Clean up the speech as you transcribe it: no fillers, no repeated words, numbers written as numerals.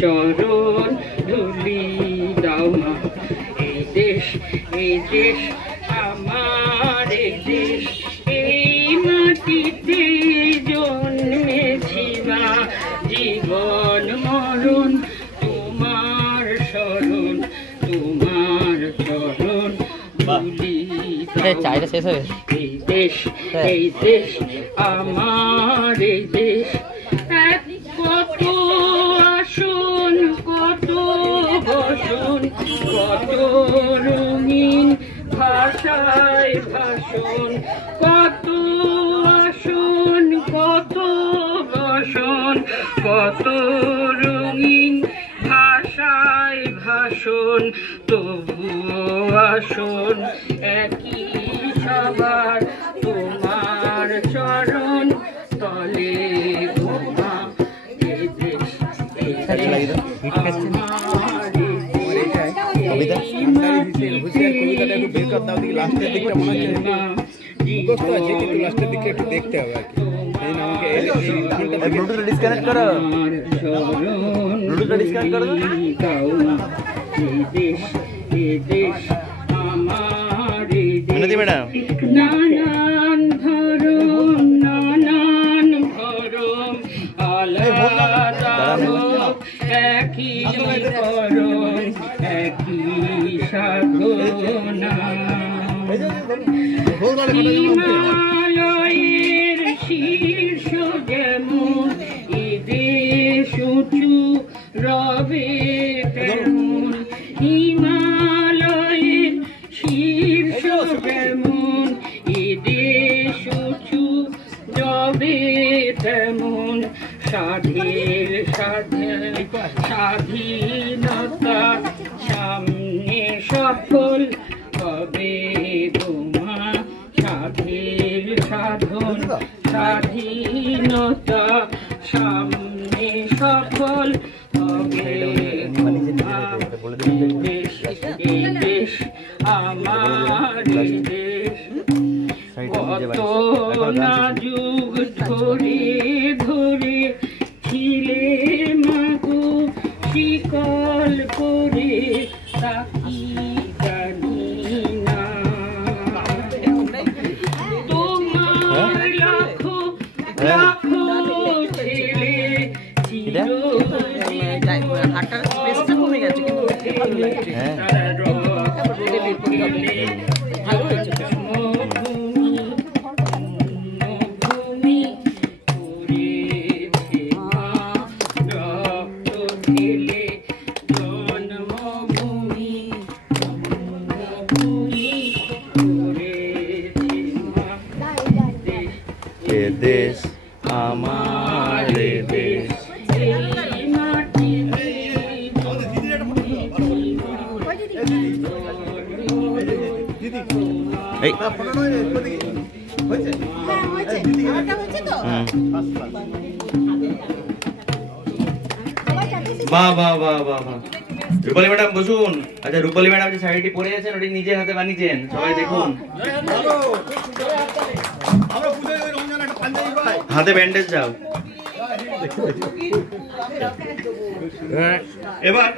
চরণ ধুলি দাও মা। এই দেশ আমার, এই দেশ, এই মাটিতে জন্মেছি মা। জীবন মরণ তোমার শরণ, তোমার চরণ ধুলি দাও। এই দেশ আমার, এই দেশ। কত আসন, কত বসন, কত রঙিন ভাষায় ভাষণ, কত আসন, কত বসন, কত রঙিন ভাষায় ভাষণ, তবুও আসন একই সবার, তোমার চরণ তলে ঘুমা। এই দেশ নানান ধরম, নানান ধরম, আলাদা হোক একই করম, একই সাধনা। হিমালয়ের শীর্ষ যেমন, এ দেশ উঁচু রবে তেমন। হিমালয়ের শীর্ষ যেমন, এ দেশ উঁচু রবে তেমন। স্বাধীনতা সামনে সফল হবে তোমা। সাধন স্বাধীনতা সামনে সফল হবে তোমা। এই দেশ আমার, এই দেশ। কত না যুগ ধরে ধরে ছিলে মাগো শিকল করে, তাকি জানি না। তোমার লাখো লাখো ছেলে ছিল, দেশ আমার, দেশ। বাহ বাহ বাহ বাহ বাহ। রূপালী ম্যাডাম বসুন। আচ্ছা, রূপালী ম্যাডাম যে শাড়িটি পরে আছেন ওটি নিজের হাতে বানিয়েছেন, সবাই দেখুন। হাতে ব্যান্ডেজ যাও। এবার